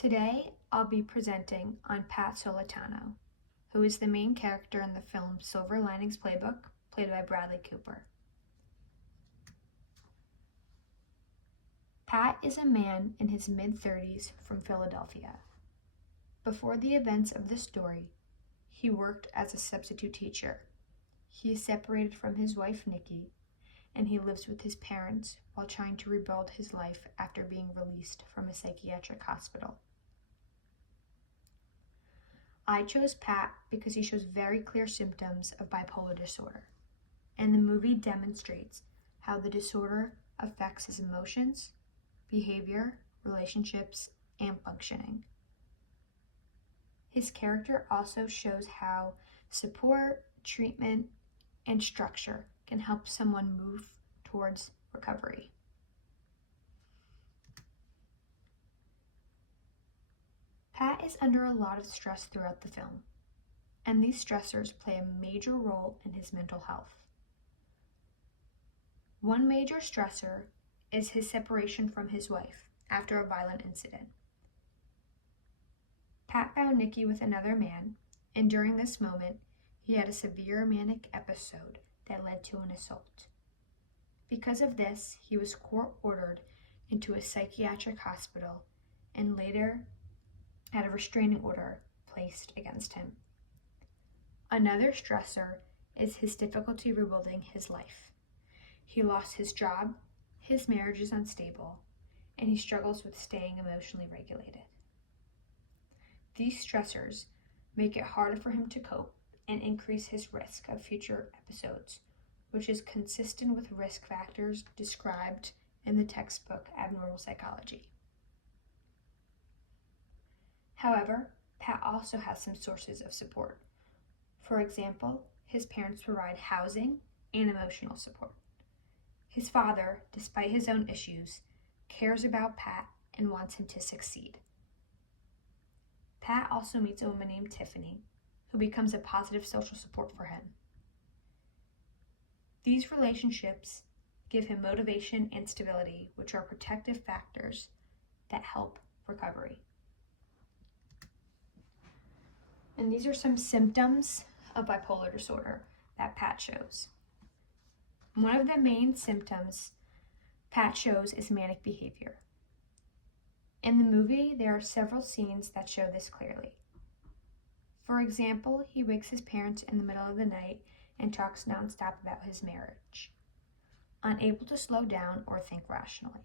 Today, I'll be presenting on Pat Solitano, who is the main character in the film Silver Linings Playbook, played by Bradley Cooper. Pat is a man in his mid-30s from Philadelphia. Before the events of the story, he worked as a substitute teacher. He is separated from his wife, Nikki, and he lives with his parents while trying to rebuild his life after being released from a psychiatric hospital. I chose Pat because he shows very clear symptoms of bipolar disorder, and the movie demonstrates how the disorder affects his emotions, behavior, relationships, and functioning. His character also shows how support, treatment, and structure can help someone move towards recovery. Pat is under a lot of stress throughout the film, and these stressors play a major role in his mental health. One major stressor is his separation from his wife after a violent incident. Pat found Nikki with another man, and during this moment, he had a severe manic episode that led to an assault. Because of this, he was court-ordered into a psychiatric hospital and later had a restraining order placed against him. Another stressor is his difficulty rebuilding his life. He lost his job, his marriage is unstable, and he struggles with staying emotionally regulated. These stressors make it harder for him to cope and increase his risk of future episodes, which is consistent with risk factors described in the textbook Abnormal Psychology. However, Pat also has some sources of support. For example, his parents provide housing and emotional support. His father, despite his own issues, cares about Pat and wants him to succeed. Pat also meets a woman named Tiffany, who becomes a positive social support for him. These relationships give him motivation and stability, which are protective factors that help recovery. And these are some symptoms of bipolar disorder that Pat shows. One of the main symptoms Pat shows is manic behavior. In the movie, there are several scenes that show this clearly. For example, he wakes his parents in the middle of the night and talks nonstop about his marriage, unable to slow down or think rationally.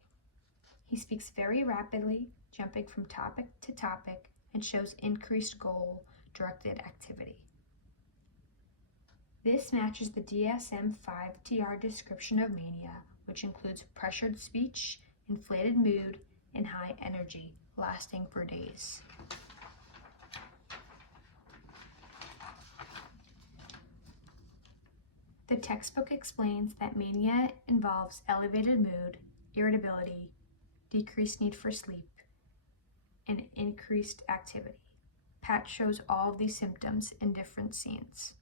He speaks very rapidly, jumping from topic to topic, and shows increased goal-directed activity. This matches the DSM-5-TR description of mania, which includes pressured speech, inflated mood, and high energy, lasting for days. The textbook explains that mania involves elevated mood, irritability, decreased need for sleep, and increased activity. Pat shows all of these symptoms in different scenes.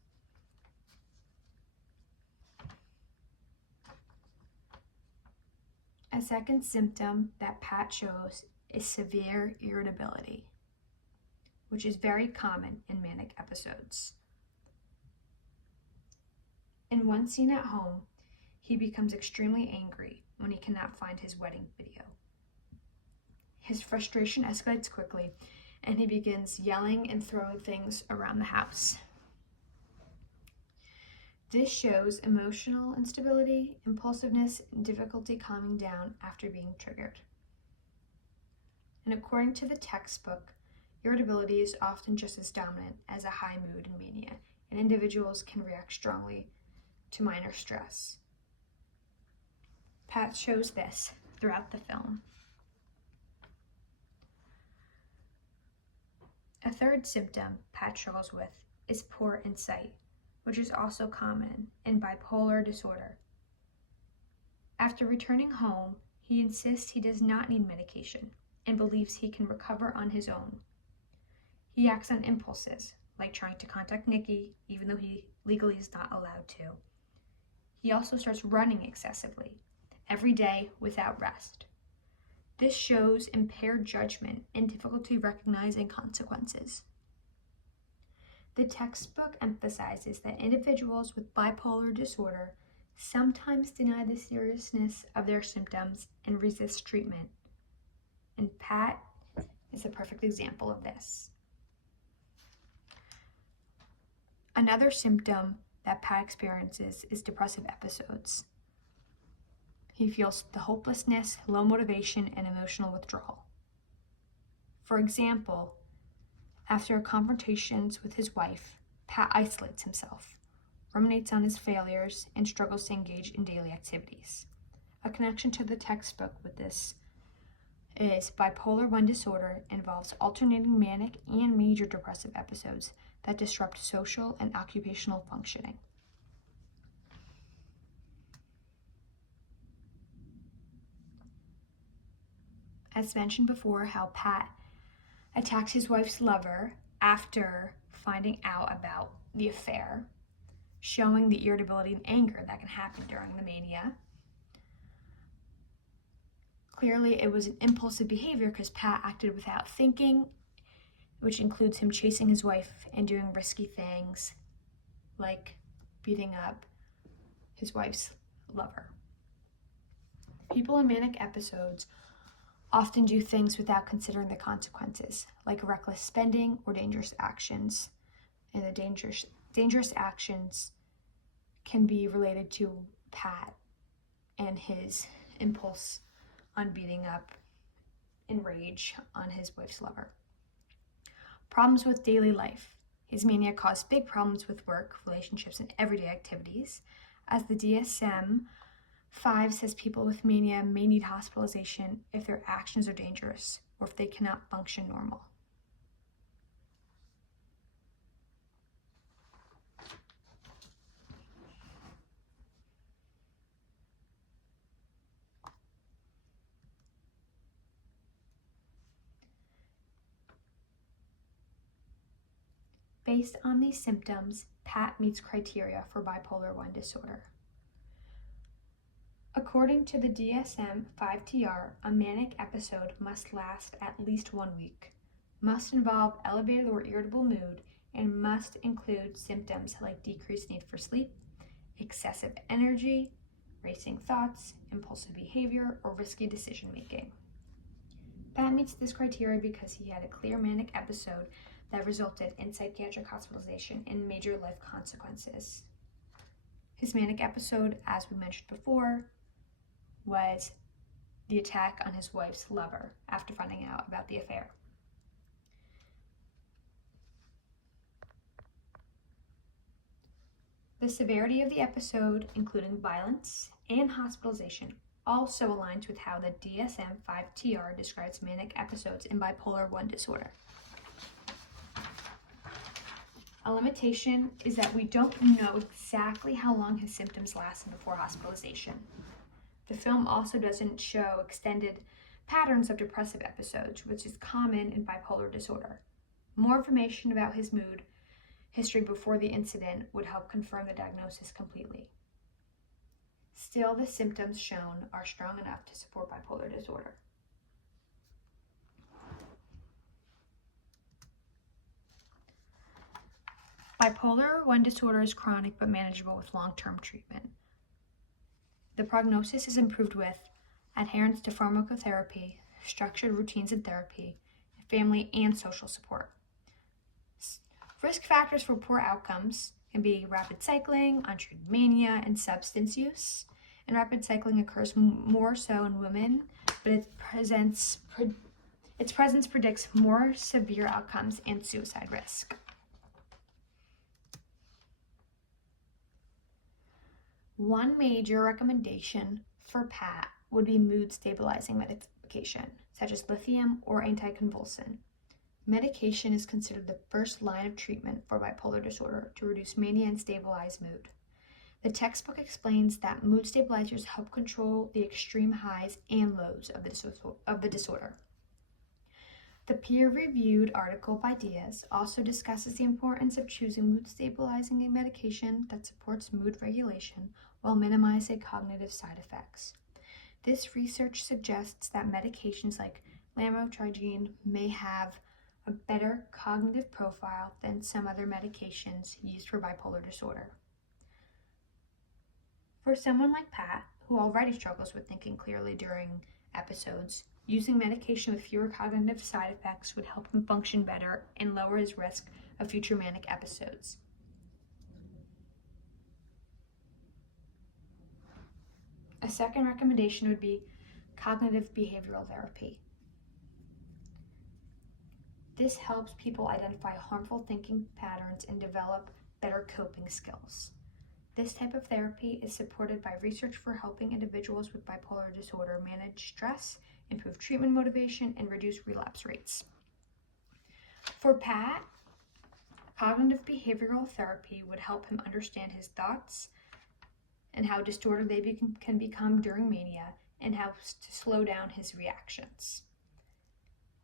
A second symptom that Pat shows is severe irritability, which is very common in manic episodes. In one scene at home, he becomes extremely angry when he cannot find his wedding video. His frustration escalates quickly, and he begins yelling and throwing things around the house. This shows emotional instability, impulsiveness, and difficulty calming down after being triggered. And according to the textbook, irritability is often just as dominant as a high mood in mania, and individuals can react strongly to minor stress. Pat shows this throughout the film. A third symptom Pat struggles with is poor insight, which is also common in bipolar disorder. After returning home, he insists he does not need medication and believes he can recover on his own. He acts on impulses, like trying to contact Nikki, even though he legally is not allowed to. He also starts running excessively, every day without rest. This shows impaired judgment and difficulty recognizing consequences. The textbook emphasizes that individuals with bipolar disorder sometimes deny the seriousness of their symptoms and resist treatment. And Pat is a perfect example of this. Another symptom that Pat experiences is depressive episodes. He feels the hopelessness, low motivation, and emotional withdrawal. For example, after confrontations with his wife, Pat isolates himself, ruminates on his failures, and struggles to engage in daily activities. A connection to the textbook with this is bipolar 1 disorder involves alternating manic and major depressive episodes that disrupt social and occupational functioning. As mentioned before, how Pat attacks his wife's lover after finding out about the affair, showing the irritability and anger that can happen during the mania. Clearly, it was an impulsive behavior because Pat acted without thinking, which includes him chasing his wife and doing risky things like beating up his wife's lover. People in manic episodes often do things without considering the consequences, like reckless spending or dangerous actions. And the dangerous actions can be related to Pat and his impulse on beating up in rage on his wife's lover. Problems with daily life. His mania caused big problems with work, relationships, and everyday activities. As the DSM-5 says, people with mania may need hospitalization if their actions are dangerous or if they cannot function normal. Based on these symptoms, Pat meets criteria for bipolar 1 disorder. According to the DSM-5-TR, a manic episode must last at least 1 week, must involve elevated or irritable mood, and must include symptoms like decreased need for sleep, excessive energy, racing thoughts, impulsive behavior, or risky decision making. Pat meets this criteria because he had a clear manic episode that resulted in psychiatric hospitalization and major life consequences. His manic episode, as we mentioned before, was the attack on his wife's lover after finding out about the affair. The severity of the episode, including violence and hospitalization, also aligns with how the DSM-5-TR describes manic episodes in bipolar 1 disorder. A limitation is that we don't know exactly how long his symptoms lasted before hospitalization. The film also doesn't show extended patterns of depressive episodes, which is common in bipolar disorder. More information about his mood history before the incident would help confirm the diagnosis completely. Still, the symptoms shown are strong enough to support bipolar disorder. Bipolar 1 disorder is chronic but manageable with long-term treatment. The prognosis is improved with adherence to pharmacotherapy, structured routines in therapy, family and social support. Risk factors for poor outcomes can be rapid cycling, untreated mania, and substance use. And rapid cycling occurs more so in women, but its presence predicts more severe outcomes and suicide risk. One major recommendation for Pat would be mood stabilizing medication, such as lithium or anticonvulsant. Medication is considered the first line of treatment for bipolar disorder to reduce mania and stabilize mood. The textbook explains that mood stabilizers help control the extreme highs and lows of the disorder. The peer-reviewed article by Diaz also discusses the importance of choosing mood-stabilizing medication that supports mood regulation while minimizing cognitive side effects. This research suggests that medications like lamotrigine may have a better cognitive profile than some other medications used for bipolar disorder. For someone like Pat, who already struggles with thinking clearly during episodes, using medication with fewer cognitive side effects would help him function better and lower his risk of future manic episodes. A second recommendation would be cognitive behavioral therapy. This helps people identify harmful thinking patterns and develop better coping skills. This type of therapy is supported by research for helping individuals with bipolar disorder manage stress, improve treatment motivation, and reduce relapse rates. For Pat, cognitive behavioral therapy would help him understand his thoughts and how distorted they can become during mania, and helps to slow down his reactions.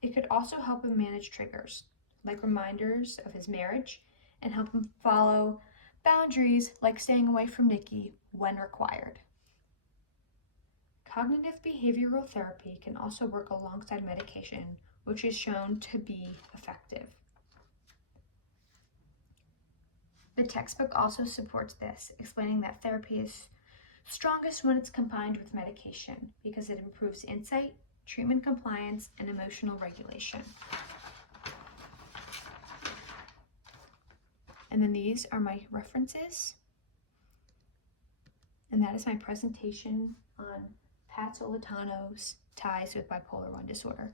It could also help him manage triggers, like reminders of his marriage, and help him follow boundaries like staying away from Nikki when required. Cognitive behavioral therapy can also work alongside medication, which is shown to be effective. The textbook also supports this, explaining that therapy is strongest when it's combined with medication because it improves insight, treatment compliance, and emotional regulation. And then these are my references. And that is my presentation on Pat Solitano's ties with bipolar I disorder.